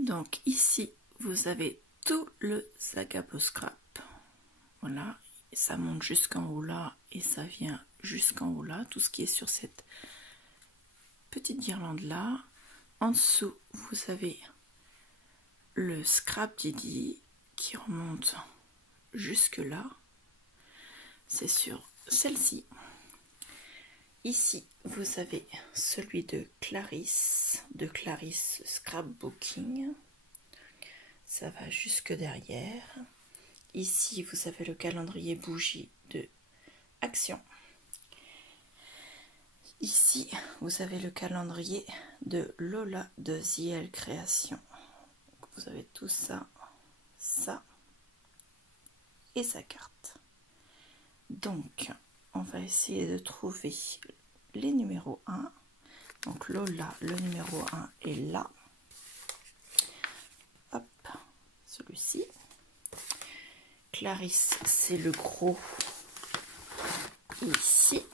Donc ici, vous avez tout le Zagapo Scrap. Voilà, ça monte jusqu'en haut là et ça vient jusqu'en haut là, tout ce qui est sur cette petite guirlande là. En dessous, vous avez le Scrap Didi qui remonte jusque là. C'est sur celle-ci. Ici, vous avez celui de Clarisse Scrapbooking. Ça va jusque derrière. Ici, vous avez le calendrier bougie de Action. Ici, vous avez le calendrier de Lola de ZL Création. Vous avez tout ça, ça et sa carte. Donc, on va essayer de trouver les numéros 1. Donc Lola, le numéro 1 est là. Hop, celui-ci. Clarisse, c'est le gros ici.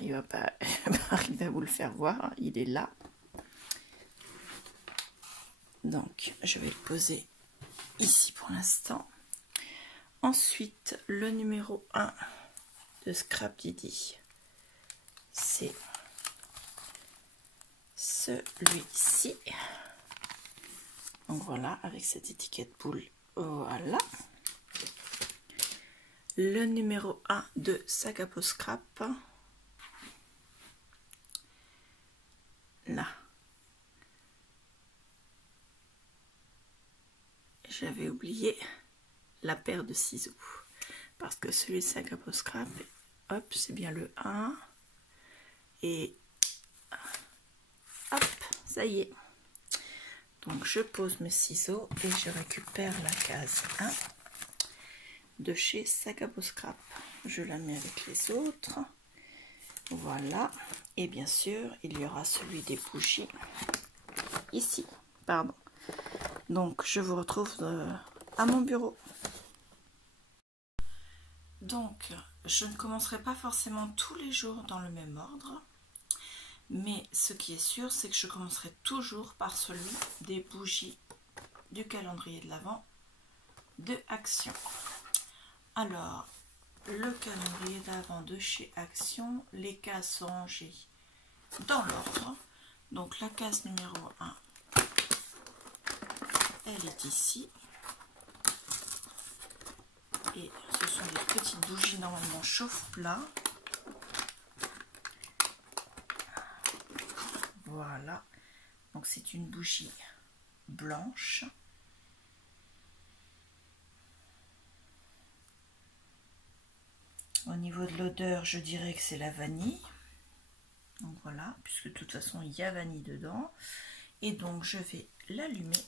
Il va pas arriver à vous le faire voir, il est là. Donc, je vais le poser ici pour l'instant. Ensuite, le numéro 1 de Scrap Didi, c'est celui-ci. Donc voilà, avec cette étiquette boule, voilà. Le numéro 1 de Zagapo Scrap, là. J'avais oublié la paire de ciseaux parce que celui de Zagapo Scrap, hop, c'est bien le 1 et hop, ça y est. Donc je pose mes ciseaux et je récupère la case 1 de chez Zagapo Scrap. Je la mets avec les autres, voilà. Et bien sûr il y aura celui des bougies ici, pardon. Donc je vous retrouve à mon bureau. Donc, je ne commencerai pas forcément tous les jours dans le même ordre, mais ce qui est sûr, c'est que je commencerai toujours par celui des bougies du calendrier de l'Avent de Action. Alors, le calendrier d'Avent de chez Action, les cases sont rangées dans l'ordre. Donc, la case numéro 1, elle est ici. Et ce sont des petites bougies normalement chauffe-plat. Voilà. Donc c'est une bougie blanche. Au niveau de l'odeur, je dirais que c'est la vanille. Donc voilà, puisque de toute façon il y a vanille dedans. Et donc je vais l'allumer.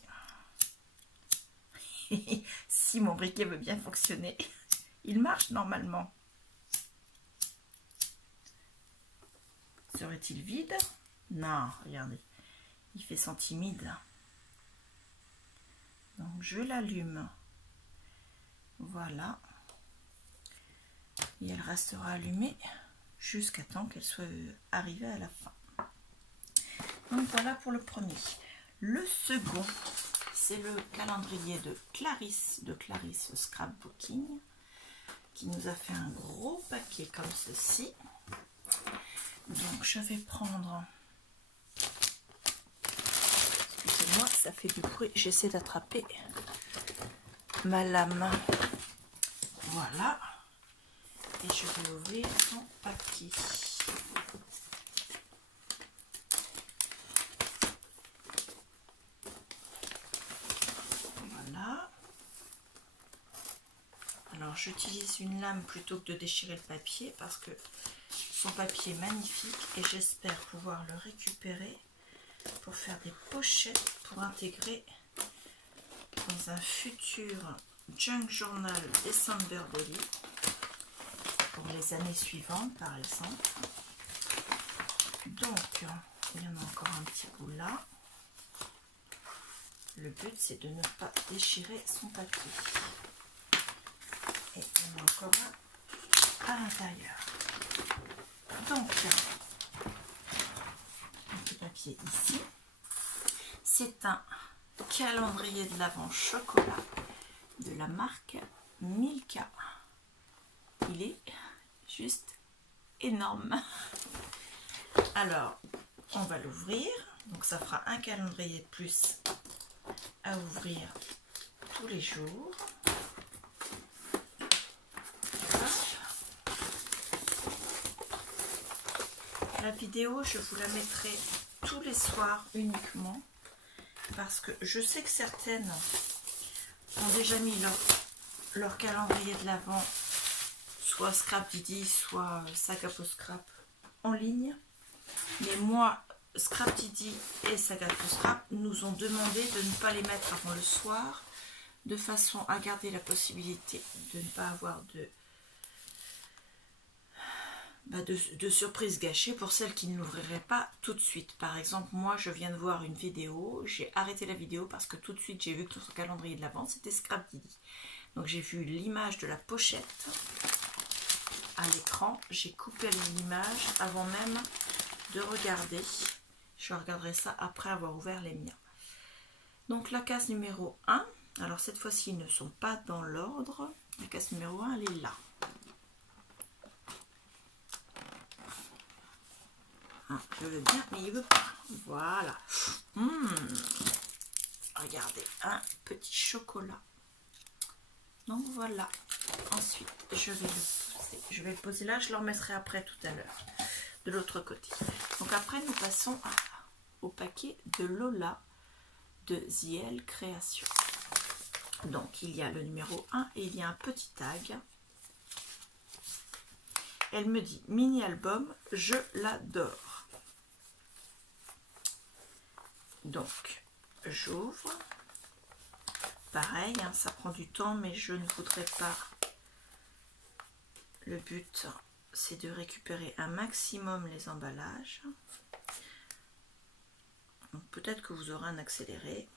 Si mon briquet veut bien fonctionner. Il marche normalement. Serait-il vide? Non, regardez. Il fait son timide. Donc je l'allume. Voilà. Et elle restera allumée jusqu'à temps qu'elle soit arrivée à la fin. Donc voilà pour le premier. Le second, c'est le calendrier de Clarisse Scrapbooking, qui nous a fait un gros paquet comme ceci. Donc je vais prendre, excusez-moi, ça fait du bruit, j'essaie d'attraper ma lame. Voilà, et je vais ouvrir son paquet. Voilà. Alors j'utilise une lame plutôt que de déchirer le papier parce que son papier est magnifique et j'espère pouvoir le récupérer pour faire des pochettes pour intégrer dans un futur Junk Journal December Daily pour les années suivantes par exemple. Donc il y en a encore un petit bout là. Le but c'est de ne pas déchirer son papier. Et il y en a encore un à l'intérieur. Donc, un petit papier ici. C'est un calendrier de l'Avent chocolat de la marque Milka. Il est juste énorme. Alors, on va l'ouvrir. Donc ça fera un calendrier de plus à ouvrir tous les jours. La vidéo, je vous la mettrai tous les soirs uniquement parce que je sais que certaines ont déjà mis leur calendrier de l'Avent, soit Scrapdiddy, soit Saga Post Scrap en ligne. Mais moi, Scrapdiddy et Saga Post Scrap nous ont demandé de ne pas les mettre avant le soir, de façon à garder la possibilité de ne pas avoir de surprises gâchées pour celles qui ne l'ouvriraient pas tout de suite. Par exemple, moi je viens de voir une vidéo, j'ai arrêté la vidéo parce que tout de suite j'ai vu que son calendrier de l'Avent c'était Scrapdiddy. Donc j'ai vu l'image de la pochette à l'écran, j'ai coupé l'image avant même de regarder. Je regarderai ça après avoir ouvert les miens. Donc la case numéro 1, alors cette fois-ci ils ne sont pas dans l'ordre. La case numéro 1 elle est là. Je veux bien, mais il veut pas. Voilà. Regardez, un petit chocolat. Donc voilà. Ensuite, je vais le poser. Je vais le poser là. Je le remettrai après tout à l'heure. De l'autre côté. Donc après, nous passons au paquet de Lola de The Création. Donc il y a le numéro 1 et il y a un petit tag. Elle me dit mini album, je l'adore. Donc, j'ouvre. Pareil, hein, ça prend du temps, mais je ne voudrais pas. Le but, c'est de récupérer un maximum les emballages. Donc, peut-être que vous aurez un accéléré.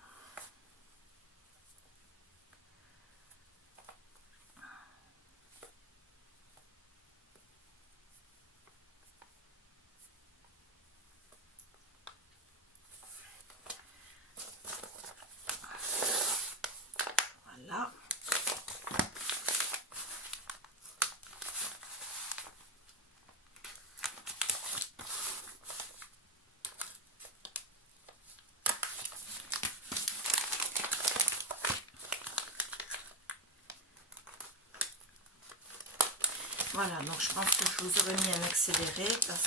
Voilà. Voilà, donc je pense que je vous aurais mis un accéléré parce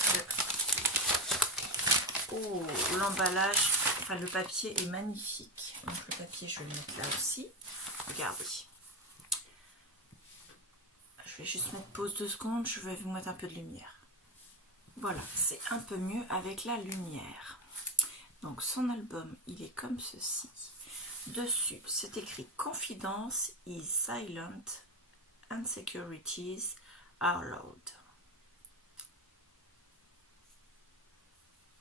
que l'emballage, enfin le papier est magnifique. Donc le papier, je vais le mettre là aussi. Regardez. Je vais juste mettre pause 2 secondes, je vais vous mettre un peu de lumière. Voilà, c'est un peu mieux avec la lumière. Donc son album, il est comme ceci. Dessus, c'est écrit Confidence is silent, insecurities are loud.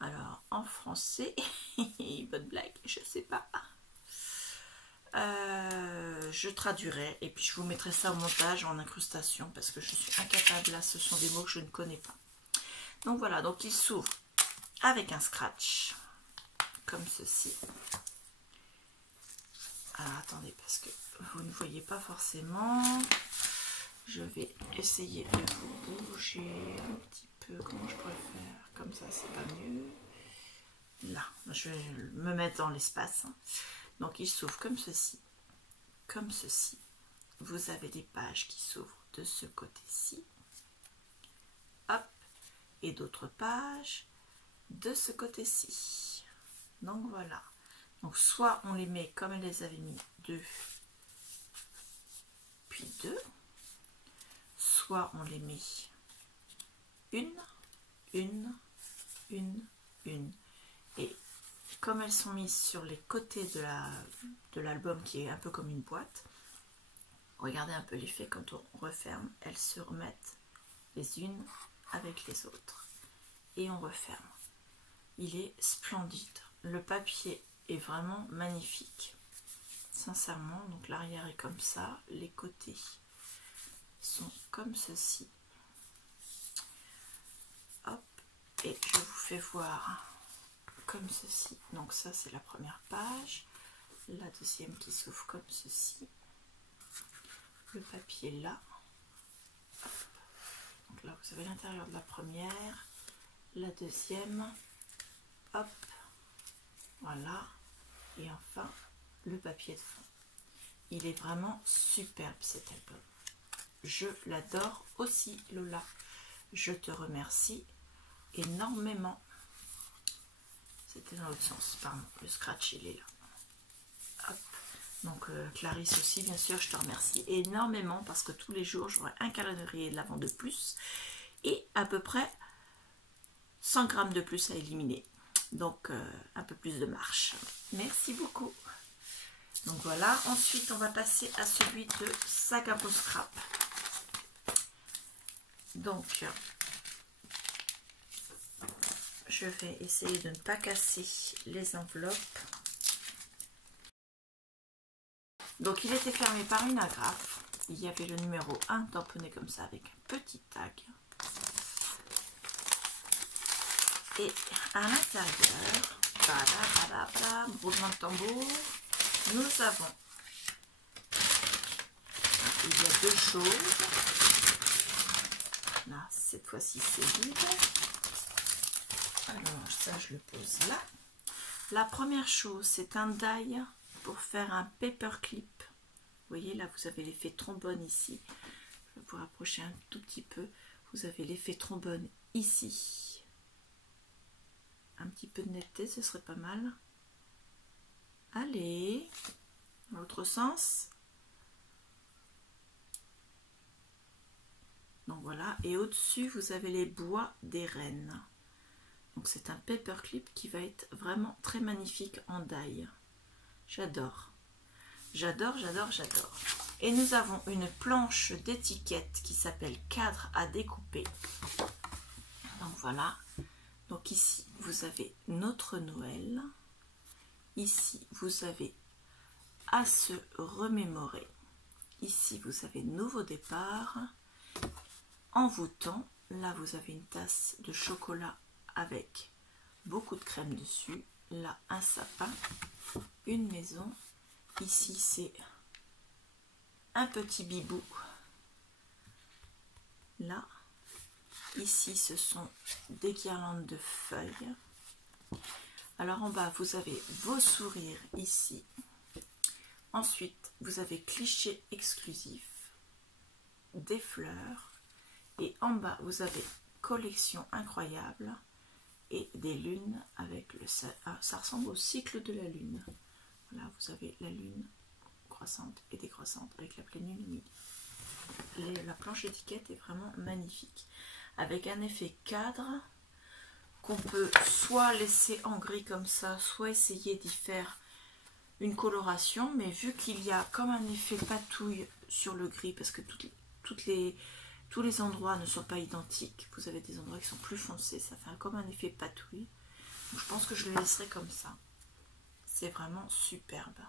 Alors, en français, bonne blague, je sais pas. Je traduirai et puis je vous mettrai ça au montage en incrustation parce que je suis incapable, là ce sont des mots que je ne connais pas. Donc voilà, donc il s'ouvre avec un scratch comme ceci. Alors attendez, parce que vous ne voyez pas forcément, je vais essayer de vous bouger un petit peu. Comment je pourrais faire? Comme ça c'est pas mieux. Là, je vais me mettre dans l'espace. Donc il s'ouvre comme ceci. Comme ceci. Vous avez des pages qui s'ouvrent de ce côté-ci. Hop. Et d'autres pages de ce côté-ci. Donc voilà. Donc soit on les met comme elle les avait mis, 2, puis 2. Soit on les met une. Et comme elles sont mises sur les côtés de l'album qui est un peu comme une boîte, regardez un peu l'effet quand on referme, elles se remettent les unes avec les autres. Et on referme. Il est splendide. Le papier est vraiment magnifique. Sincèrement, donc l'arrière est comme ça, les côtés sont comme ceci. Hop, et je vous fais voir comme ceci. Donc ça c'est la première page. La deuxième qui s'ouvre comme ceci. Le papier là. Donc là vous avez l'intérieur de la première. La deuxième. Hop. Voilà. Et enfin le papier de fond. Il est vraiment superbe cet album. Je l'adore aussi, Lola. Je te remercie énormément. C'était dans l'autre sens, pardon. Le scratch, il est là. Hop. Donc Clarisse aussi, bien sûr, je te remercie énormément parce que tous les jours, j'aurai un calendrier de l'Avent de plus et à peu près 100 grammes de plus à éliminer. Donc, un peu plus de marche. Merci beaucoup. Donc voilà, ensuite on va passer à celui de Saga Beau Scrap. Donc, je vais essayer de ne pas casser les enveloppes. Donc il était fermé par une agrafe. Il y avait le numéro 1 tamponné comme ça avec un petit tag. Et à l'intérieur, roulement de tambour, nous avons, il y a deux choses. Là, cette fois-ci c'est vide. Alors ça je le pose là. La première chose, c'est un die pour faire un paperclip. Vous voyez là, vous avez l'effet trombone ici. Je vais vous rapprocher un tout petit peu. Vous avez l'effet trombone ici. Un petit peu de netteté, ce serait pas mal. Allez, dans l'autre sens. Donc voilà, et au-dessus, vous avez les bois des rennes. Donc c'est un paperclip qui va être vraiment très magnifique en die. J'adore. J'adore, j'adore, j'adore. Et nous avons une planche d'étiquette qui s'appelle cadre à découper. Donc voilà. Donc ici, vous avez notre Noël. Ici, vous avez à se remémorer. Ici, vous avez nouveau départ. Envoûtant. Là, vous avez une tasse de chocolat avec beaucoup de crème dessus. Là, un sapin, une maison. Ici, c'est un petit bibou. Là, ici, ce sont des guirlandes de feuilles. Alors, en bas, vous avez vos sourires ici. Ensuite, vous avez cliché exclusif, des fleurs. Et en bas, vous avez collection incroyable et des lunes avec le... ça ressemble au cycle de la lune. Là, vous avez la lune croissante et décroissante avec la pleine lune au milieu. La planche d'étiquette est vraiment magnifique. Avec un effet cadre qu'on peut soit laisser en gris comme ça, soit essayer d'y faire une coloration. Mais vu qu'il y a comme un effet patouille sur le gris, parce que tous les endroits ne sont pas identiques. Vous avez des endroits qui sont plus foncés. Ça fait comme un effet patouille. Donc, je pense que je le laisserai comme ça. C'est vraiment superbe.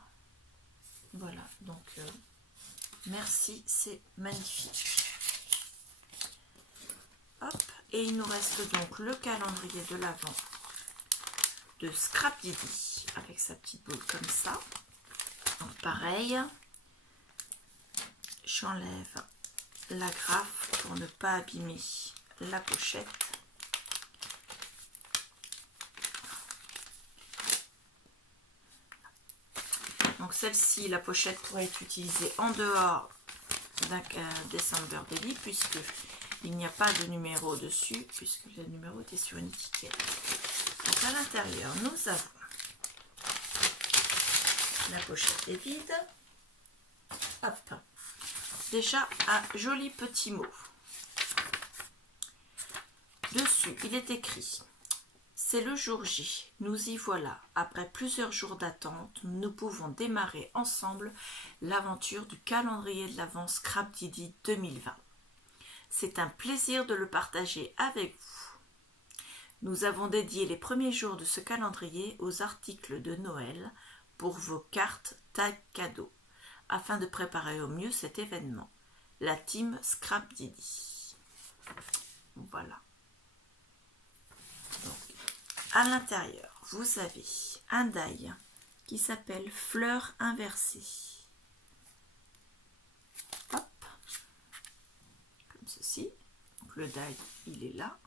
Voilà, donc merci, c'est magnifique. Hop, et il nous reste donc le calendrier de l'Avent de Scrap Didi avec sa petite boule comme ça. Donc pareil, j'enlève l'agrafe pour ne pas abîmer la pochette. Donc celle-ci, la pochette pourrait être utilisée en dehors d'un December Daily puisque il n'y a pas de numéro dessus puisque le numéro était sur une étiquette. Donc à l'intérieur, nous avons la pochette est vide. Hop. Déjà un joli petit mot. Dessus, il est écrit: c'est le jour J, nous y voilà. Après plusieurs jours d'attente, nous pouvons démarrer ensemble l'aventure du calendrier de l'Avent Scrap Didi 2020. C'est un plaisir de le partager avec vous. Nous avons dédié les premiers jours de ce calendrier aux articles de Noël pour vos cartes tag cadeaux, afin de préparer au mieux cet événement. La team Scrap Didi. Voilà. Donc, à l'intérieur, vous avez un die qui s'appelle Fleurs inversées. Hop, comme ceci. Donc le die, il est là.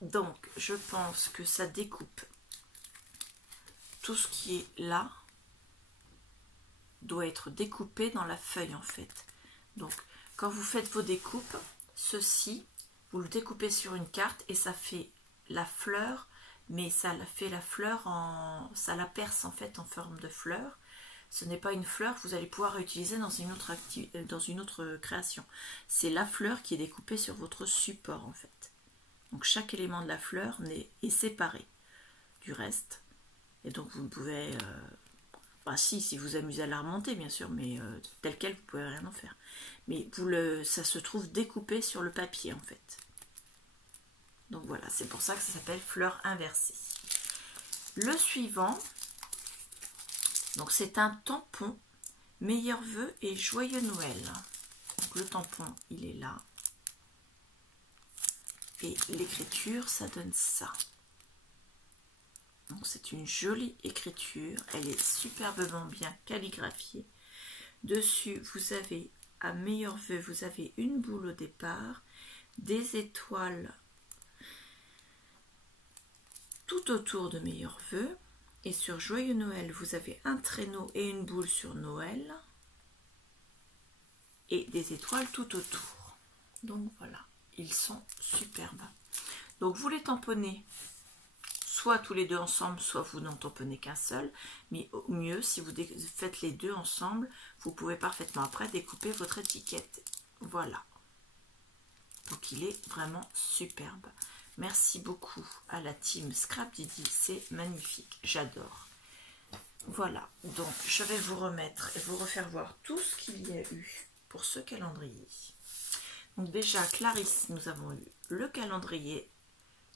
Donc, je pense que ça découpe tout ce qui est là doit être découpé dans la feuille en fait. Donc, quand vous faites vos découpes, ceci, vous le découpez sur une carte et ça fait la fleur, mais ça fait la fleur ça la perce en fait en forme de fleur. Ce n'est pas une fleur que vous allez pouvoir utiliser dans une autre création. C'est la fleur qui est découpée sur votre support en fait. Donc chaque élément de la fleur est séparé du reste. Et donc vous pouvez... si vous amusez à la remonter bien sûr, mais tel quel vous ne pouvez rien en faire. Mais ça se trouve découpé sur le papier en fait. Donc voilà, c'est pour ça que ça s'appelle fleur inversée. Le suivant, donc c'est un tampon, meilleurs vœux et joyeux Noël. Donc le tampon, il est là. Et l'écriture, ça donne ça. Donc c'est une jolie écriture. Elle est superbement bien calligraphiée. Dessus, vous avez, à meilleurs vœux, vous avez une boule au départ, des étoiles tout autour de meilleurs vœux. Et sur joyeux Noël, vous avez un traîneau et une boule sur Noël. Et des étoiles tout autour. Donc voilà. Ils sont superbes. Donc vous les tamponnez soit tous les deux ensemble, soit vous n'en tamponnez qu'un seul. Mais au mieux, si vous faites les deux ensemble, vous pouvez parfaitement après découper votre étiquette. Voilà. Donc il est vraiment superbe. Merci beaucoup à la team Scrap Didi, c'est magnifique, j'adore. Voilà, donc je vais vous remettre et vous refaire voir tout ce qu'il y a eu pour ce calendrier. Donc déjà, Clarisse, nous avons eu le calendrier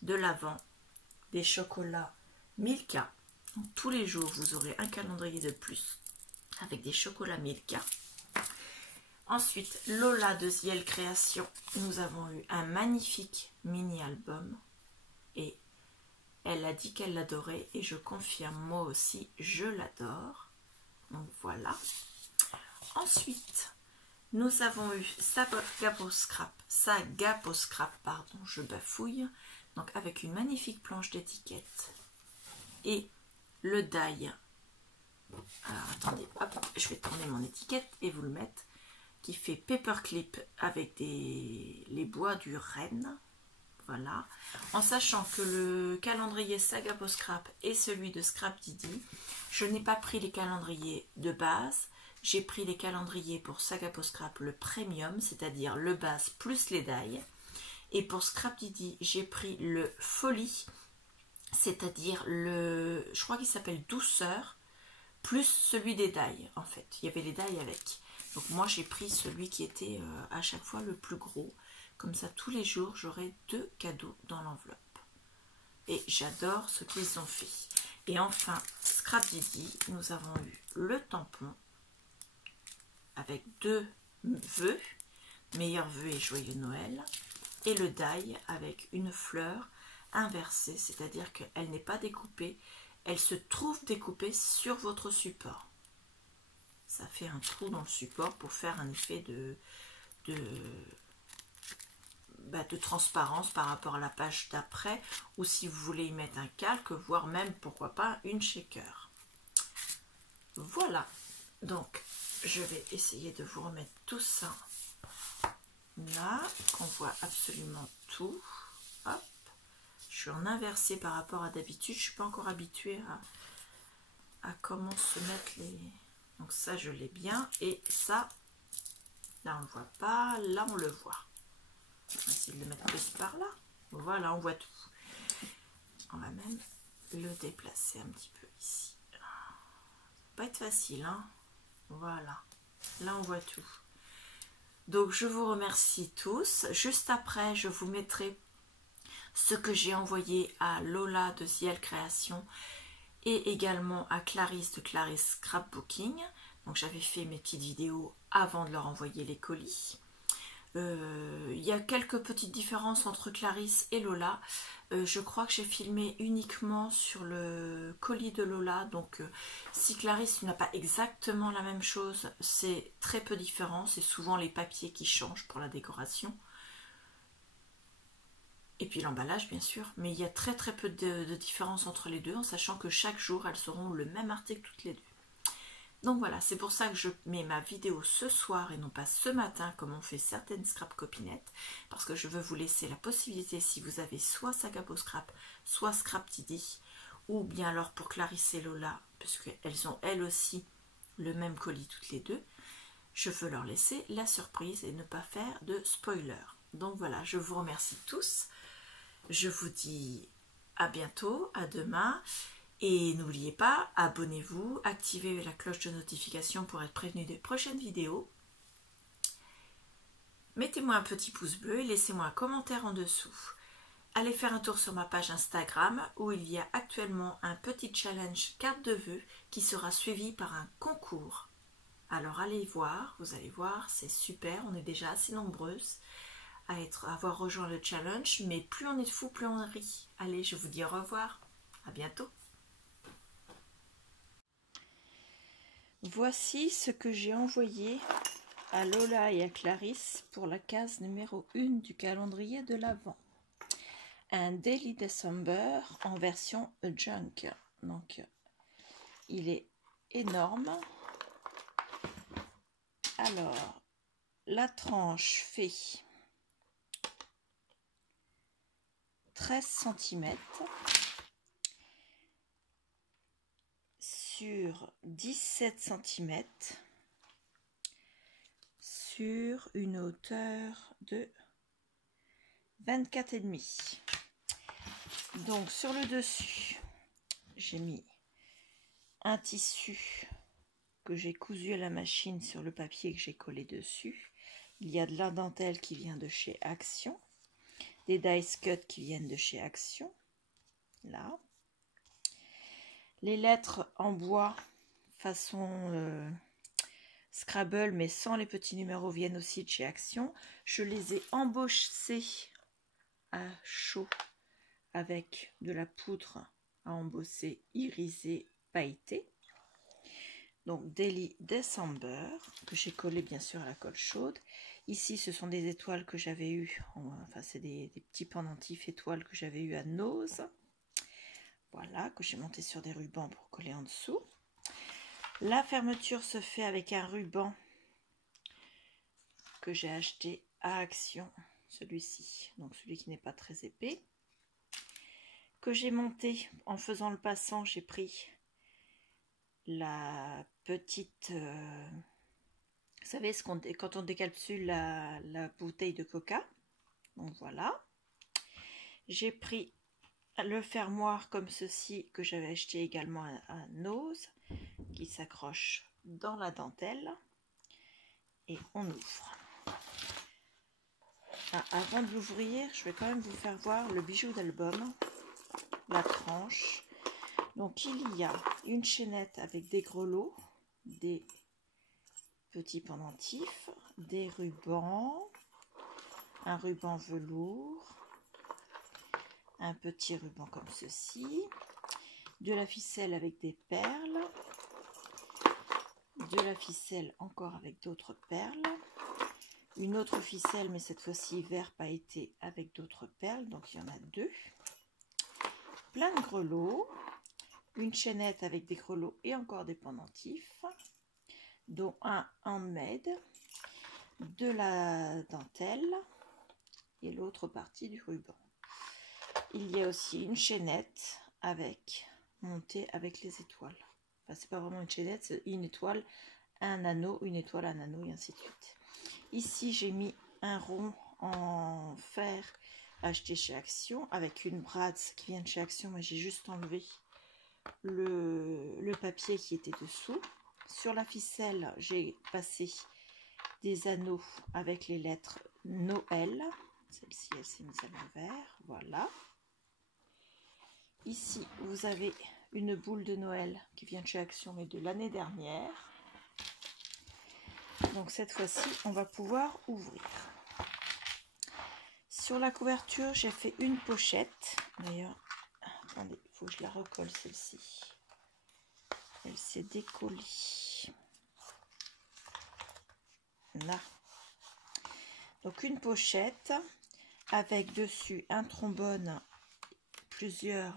de l'Avent des chocolats Milka. Donc, tous les jours, vous aurez un calendrier de plus avec des chocolats Milka. Ensuite, Lola de Ziel Création, nous avons eu un magnifique mini-album. Et elle a dit qu'elle l'adorait et je confirme, moi aussi, je l'adore. Donc voilà. Ensuite, nous avons eu Sagaposcrap, pardon, je bafouille, donc avec une magnifique planche d'étiquette et le die. Alors attendez, hop, je vais tourner mon étiquette et vous le mettre, qui fait paperclip avec les bois du renne. Voilà, en sachant que le calendrier Sagaposcrap et celui de Scrap Didi, je n'ai pas pris les calendriers de base. J'ai pris les calendriers pour Sagaposcrap le premium, c'est-à-dire le base plus les die. Et pour Scrap Didi, j'ai pris le folie, c'est-à-dire je crois qu'il s'appelle douceur, plus celui des die en fait. Il y avait les die avec. Donc moi j'ai pris celui qui était à chaque fois le plus gros. Comme ça tous les jours j'aurai 2 cadeaux dans l'enveloppe. Et j'adore ce qu'ils ont fait. Et enfin, Scrap Didi, nous avons eu le tampon avec 2 vœux, meilleurs vœux et joyeux Noël, et le die avec une fleur inversée, c'est-à-dire qu'elle n'est pas découpée, elle se trouve découpée sur votre support. Ça fait un trou dans le support pour faire un effet de transparence par rapport à la page d'après, ou si vous voulez y mettre un calque, voire même, pourquoi pas, une shaker. Voilà, donc je vais essayer de vous remettre tout ça là, qu'on voit absolument tout. Hop, je suis en inversé par rapport à d'habitude, je ne suis pas encore habituée à comment se mettre les... Donc ça je l'ai bien, et ça, là on ne le voit pas, là on le voit. On va essayer de le mettre plus par là. Voilà, on voit tout. On va même le déplacer un petit peu ici. Ça va pas être facile, hein. Voilà. Là, on voit tout. Donc, je vous remercie tous. Juste après, je vous mettrai ce que j'ai envoyé à Lola de Ziel Création et également à Clarisse de Clarisse Scrapbooking. Donc, j'avais fait mes petites vidéos avant de leur envoyer les colis. Il y a quelques petites différences entre Clarisse et Lola. Je crois que j'ai filmé uniquement sur le colis de Lola. Donc si Clarisse n'a pas exactement la même chose, c'est très peu différent. C'est souvent les papiers qui changent pour la décoration. Et puis l'emballage bien sûr. Mais il y a très peu de différence entre les deux, en sachant que chaque jour, elles auront le même article toutes les deux. Donc voilà, c'est pour ça que je mets ma vidéo ce soir et non pas ce matin comme ont fait certaines scrap copinettes, parce que je veux vous laisser la possibilité, si vous avez soit Sagapo Scrap, soit Scrap Didi, ou bien alors pour Clarisse et Lola, parce qu'elles ont elles aussi le même colis toutes les deux, je veux leur laisser la surprise et ne pas faire de spoiler. Donc voilà, je vous remercie tous, je vous dis à bientôt, à demain. Et n'oubliez pas, abonnez-vous, activez la cloche de notification pour être prévenu des prochaines vidéos. Mettez-moi un petit pouce bleu et laissez-moi un commentaire en dessous. Allez faire un tour sur ma page Instagram où il y a actuellement un petit challenge carte de vœux qui sera suivi par un concours. Alors allez voir, vous allez voir, c'est super, on est déjà assez nombreuses à avoir rejoint le challenge, mais plus on est de fous, plus on rit. Allez, je vous dis au revoir, à bientôt. Voici ce que j'ai envoyé à Lola et à Clarisse pour la case numéro 1 du calendrier de l'Avent. Un Daily December en version junk. Donc, il est énorme. Alors, la tranche fait 13 cm sur 17 cm sur une hauteur de 24,5. Donc sur le dessus, j'ai mis un tissu que j'ai cousu à la machine sur le papier que j'ai collé dessus. Il y a de la dentelle qui vient de chez Action, des dice cut qui viennent de chez Action, là. Les lettres en bois façon Scrabble mais sans les petits numéros viennent aussi de chez Action. Je les ai embossées à chaud avec de la poudre à embosser irisée pailletée. Donc Daily December que j'ai collé bien sûr à la colle chaude. Ici ce sont des étoiles que j'avais eu, enfin c'est des petits pendentifs étoiles que j'avais eu à Nose. Voilà, que j'ai monté sur des rubans pour coller en dessous. La fermeture se fait avec un ruban que j'ai acheté à Action, celui-ci, donc celui qui n'est pas très épais, que j'ai monté en faisant le passant. J'ai pris la petite, vous savez, quand on décapsule la bouteille de coca, donc voilà. J'ai pris le fermoir comme ceci que j'avais acheté également à Nose, qui s'accroche dans la dentelle, et on ouvre. Avant de l'ouvrir, je vais quand même vous faire voir le bijou d'album, la tranche. Donc il y a une chaînette avec des grelots, des petits pendentifs, des rubans, un ruban velours, un petit ruban comme ceci, de la ficelle avec des perles, de la ficelle encore avec d'autres perles, une autre ficelle mais cette fois-ci vert pailleté avec d'autres perles, donc il y en a deux, plein de grelots, une chaînette avec des grelots et encore des pendentifs, dont un handmade, de la dentelle et l'autre partie du ruban. Il y a aussi une chaînette avec montée avec les étoiles. Enfin, c'est pas vraiment une chaînette, c'est une étoile, un anneau, une étoile, un anneau et ainsi de suite. Ici, j'ai mis un rond en fer acheté chez Action avec une Bratz qui vient de chez Action. Moi, j'ai juste enlevé le papier qui était dessous. Sur la ficelle, j'ai passé des anneaux avec les lettres Noël. Celle-ci, elle s'est mise à l'envers. Voilà. Ici, vous avez une boule de Noël qui vient de chez Action, mais de l'année dernière. Donc cette fois-ci, on va pouvoir ouvrir. Sur la couverture, j'ai fait une pochette. D'ailleurs, attendez, il faut que je la recolle celle-ci. Elle s'est décollée. Là. Donc une pochette avec dessus un trombone, plusieurs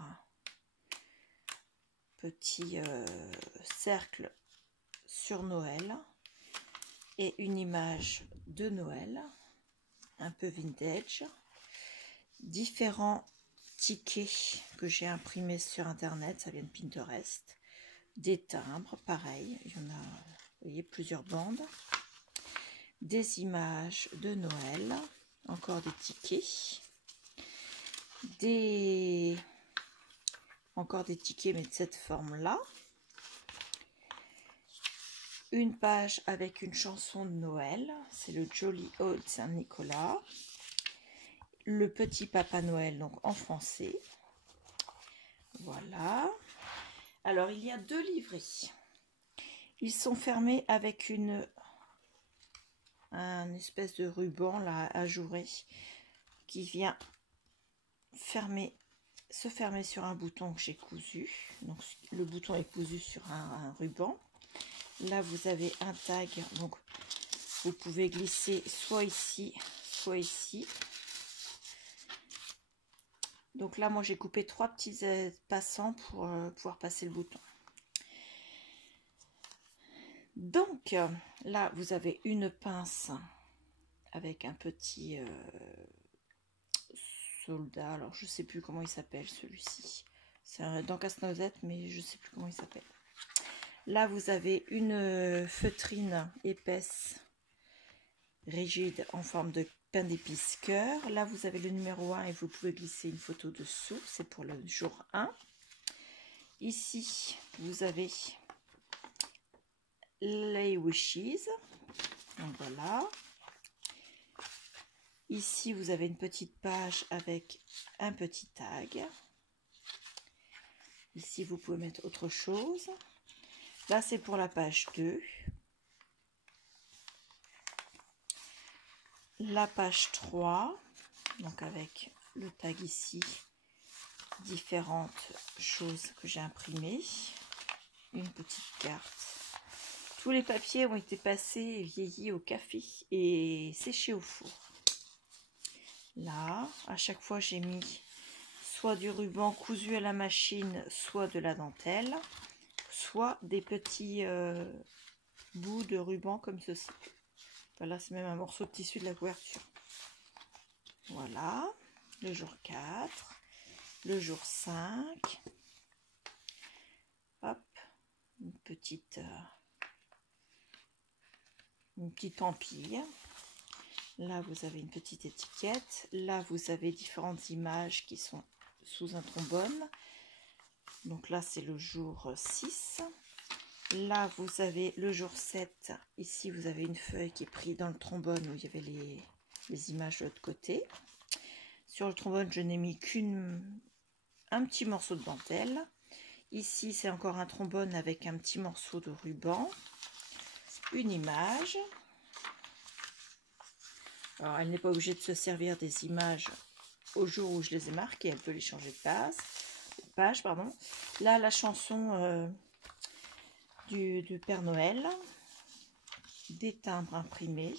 petits cercles sur Noël et une image de Noël, un peu vintage, différents tickets que j'ai imprimés sur internet, ça vient de Pinterest, des timbres, pareil, il y en a, vous voyez, plusieurs bandes, des images de Noël, encore des tickets, encore des tickets mais de cette forme là, une page avec une chanson de Noël, c'est le Jolly Old Saint-Nicolas, le petit Papa Noël, donc en français. Voilà. Alors il y a 2 livrets, ils sont fermés avec un espèce de ruban là ajouré qui vient se fermer sur un bouton que j'ai cousu. Donc le bouton est cousu sur un ruban. Là vous avez un tag, donc vous pouvez glisser soit ici soit ici. Donc là moi j'ai coupé 3 petits passants pour pouvoir passer le bouton. Donc là vous avez une pince avec un petit soldat, alors je sais plus comment il s'appelle celui-ci, c'est dans Casse-Noisette mais je sais plus comment il s'appelle. Là vous avez une feutrine épaisse rigide en forme de pain d'épices cœur. Là vous avez le numéro 1 et vous pouvez glisser une photo dessous, c'est pour le jour 1. Ici vous avez les wishes, donc voilà. Ici, vous avez une petite page avec un petit tag. Ici, vous pouvez mettre autre chose. Là, c'est pour la page 2. La page 3, donc avec le tag ici, différentes choses que j'ai imprimées. Une petite carte. Tous les papiers ont été passés et vieillis au café et séchés au four. Là, à chaque fois, j'ai mis soit du ruban cousu à la machine, soit de la dentelle, soit des petits bouts de ruban comme ceci. Voilà, c'est même un morceau de tissu de la couverture. Voilà, le jour 4, le jour 5. Hop, une petite pampille. Là, vous avez une petite étiquette. Là, vous avez différentes images qui sont sous un trombone. Donc là, c'est le jour 6. Là, vous avez le jour 7. Ici, vous avez une feuille qui est prise dans le trombone où il y avait les images de l'autre côté. Sur le trombone, je n'ai mis un petit morceau de dentelle. Ici, c'est encore un trombone avec un petit morceau de ruban. Une image. Alors, elle n'est pas obligée de se servir des images au jour où je les ai marquées. Elle peut les changer de page. Pardon. Là, la chanson du Père Noël. Des timbres imprimés.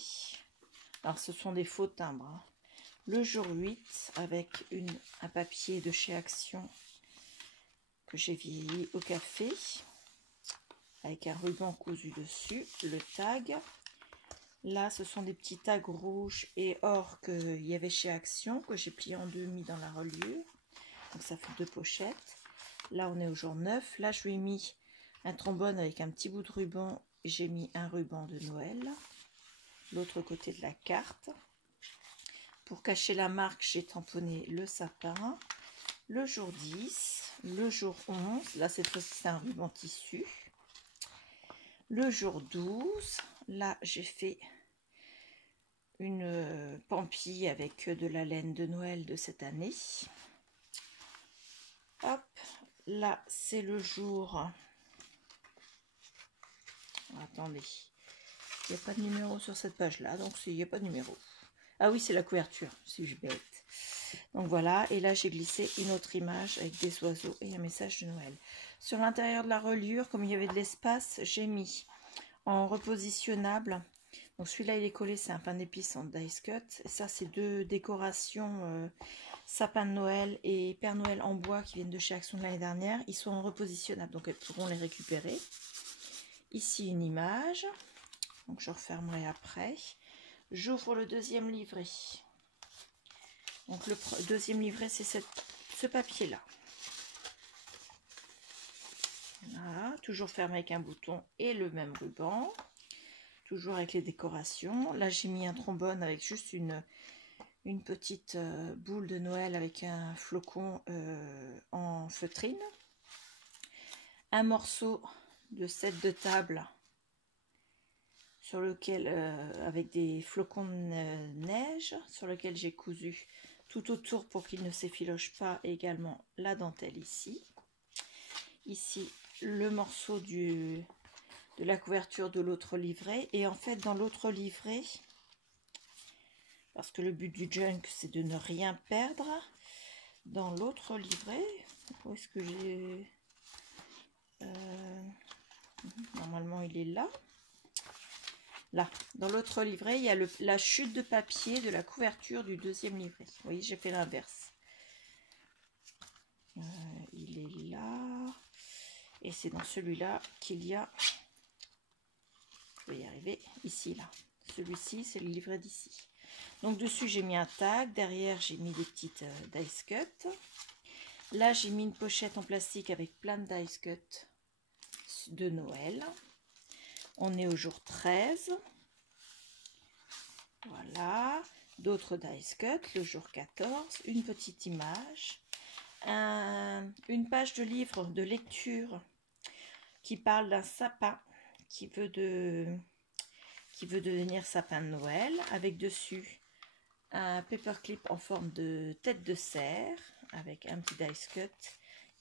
Alors, ce sont des faux timbres. Hein. Le jour 8, avec un papier de chez Action que j'ai vieilli au café. Avec un ruban cousu dessus. Le tag. Là, ce sont des petits tags rouges et or qu'il y avait chez Action, que j'ai plié en 2, mis dans la reliure. Donc, ça fait 2 pochettes. Là, on est au jour 9. Là, je lui ai mis un trombone avec un petit bout de ruban. J'ai mis un ruban de Noël. L'autre côté de la carte. Pour cacher la marque, j'ai tamponné le sapin. Le jour 10. Le jour 11. Là, cette fois-ci, c'est un ruban tissu. Le jour 12. Là, j'ai fait une pampille avec de la laine de Noël de cette année. Hop, là, c'est le jour... Attendez, il n'y a pas de numéro sur cette page-là, donc il n'y a pas de numéro. Ah oui, c'est la couverture, suis-je bête. Donc voilà, et là j'ai glissé une autre image avec des oiseaux et un message de Noël. Sur l'intérieur de la reliure, comme il y avait de l'espace, j'ai mis en repositionnable. Donc celui-là il est collé, c'est un pain d'épices en dice cut. Et ça c'est deux décorations sapin de Noël et Père Noël en bois qui viennent de chez Action de l'année dernière. Ils sont en repositionnables, donc elles pourront les récupérer. Ici une image, donc je refermerai après. J'ouvre le deuxième livret. Donc le deuxième livret, c'est ce papier-là. Voilà, toujours fermé avec un bouton et le même ruban. Toujours avec les décorations. Là, j'ai mis un trombone avec juste une petite boule de Noël avec un flocon en feutrine. Un morceau de set de table sur lequel, avec des flocons de neige, sur lequel j'ai cousu tout autour pour qu'il ne s'effiloche pas, et également la dentelle ici. Ici, le morceau de la couverture de l'autre livret. Et en fait, dans l'autre livret, parce que le but du junk, c'est de ne rien perdre, dans l'autre livret, où est-ce que j'ai... normalement, il est là. Là, dans l'autre livret, il y a la chute de papier de la couverture du deuxième livret. Vous voyez, j'ai fait l'inverse. Il est là. Et c'est dans celui-là qu'il y a... Je vais y arriver. Ici, là. Celui-ci, c'est le livret d'ici. Donc, dessus, j'ai mis un tag. Derrière, j'ai mis des petites dice cut. Là, j'ai mis une pochette en plastique avec plein de dice cut de Noël. On est au jour 13. Voilà. D'autres dice cut, le jour 14. Une petite image. Une page de livre de lecture qui parle d'un sapin qui veut devenir sapin de Noël. Avec dessus un paperclip en forme de tête de cerf avec un petit dice cut.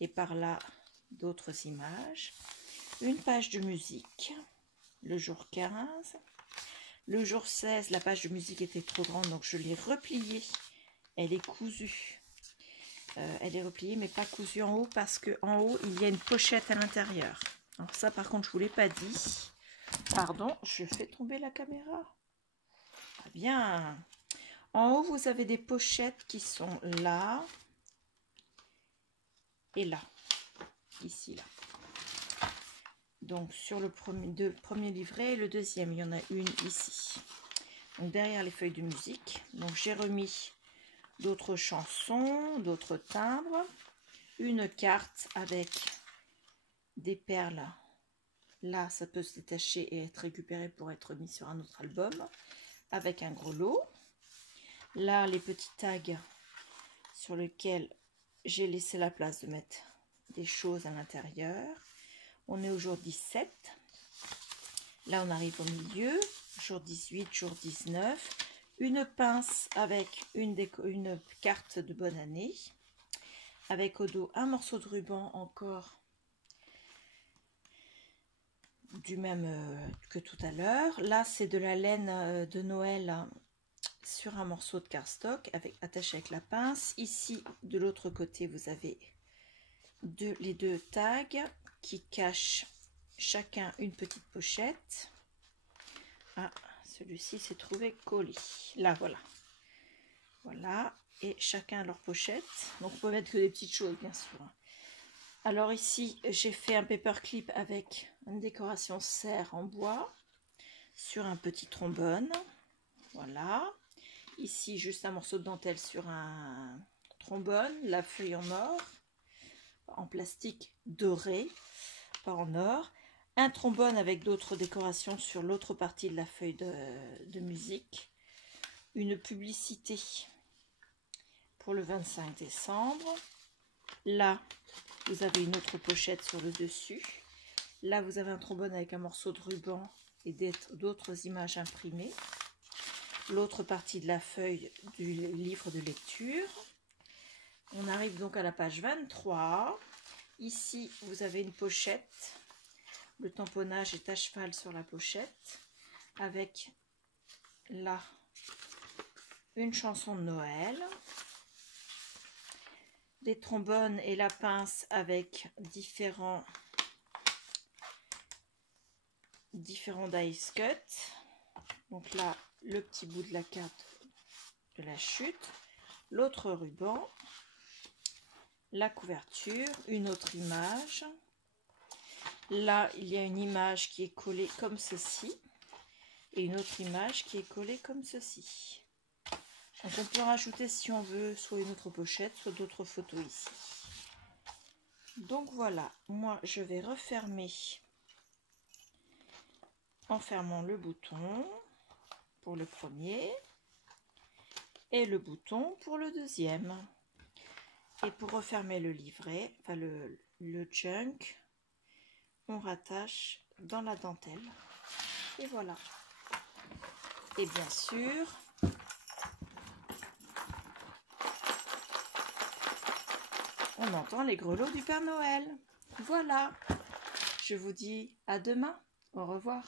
Et par là, d'autres images. Une page de musique. Le jour 15. Le jour 16, la page de musique était trop grande, donc je l'ai repliée. Elle est cousue. Elle est repliée, mais pas cousue en haut, parce qu'en haut, il y a une pochette à l'intérieur. Alors ça, par contre, je ne vous l'ai pas dit. Pardon, je fais tomber la caméra. Ah bien. En haut, vous avez des pochettes qui sont là et là. Ici, là. Donc, sur le premier livret et le deuxième, il y en a une ici. Donc, derrière les feuilles de musique. Donc, j'ai remis d'autres chansons, d'autres timbres. Une carte avec des perles. Là, ça peut se détacher et être récupéré pour être mis sur un autre album. Avec un gros lot. Là, les petits tags sur lesquels j'ai laissé la place de mettre des choses à l'intérieur. On est au jour 17. Là, on arrive au milieu. Jour 18, jour 19. Une pince avec une carte de bonne année. Avec au dos un morceau de ruban encore du même que tout à l'heure. Là, c'est de la laine de Noël sur un morceau de cardstock attaché avec la pince. Ici, de l'autre côté, vous avez les deux tags qui cachent chacun une petite pochette. Ah, celui-ci s'est trouvé collé. Là, voilà. Voilà. Et chacun leur pochette. Donc, on peut mettre que des petites choses, bien sûr. Alors ici, j'ai fait un paperclip avec une décoration serre en bois sur un petit trombone. Voilà. Ici, juste un morceau de dentelle sur un trombone. La feuille en or, en plastique doré, pas en or. Un trombone avec d'autres décorations sur l'autre partie de la feuille de musique. Une publicité pour le 25 décembre. Là, vous avez une autre pochette sur le dessus. Là, vous avez un trombone avec un morceau de ruban et d'autres images imprimées. L'autre partie de la feuille du livre de lecture. On arrive donc à la page 23. Ici, vous avez une pochette. Le tamponnage est à cheval sur la pochette. Avec là, une chanson de Noël. des trombones et la pince avec différents dice cut. Donc là, le petit bout de la carte de la chute, l'autre ruban, la couverture, une autre image. Là, il y a une image qui est collée comme ceci et une autre image qui est collée comme ceci. Donc on peut rajouter, si on veut, soit une autre pochette, soit d'autres photos ici. Donc voilà, moi je vais refermer en fermant le bouton pour le premier et le bouton pour le deuxième. Et pour refermer le livret, enfin le junk, on rattache dans la dentelle. Et voilà. Et bien sûr, on entend les grelots du Père Noël. Voilà. Je vous dis à demain. Au revoir.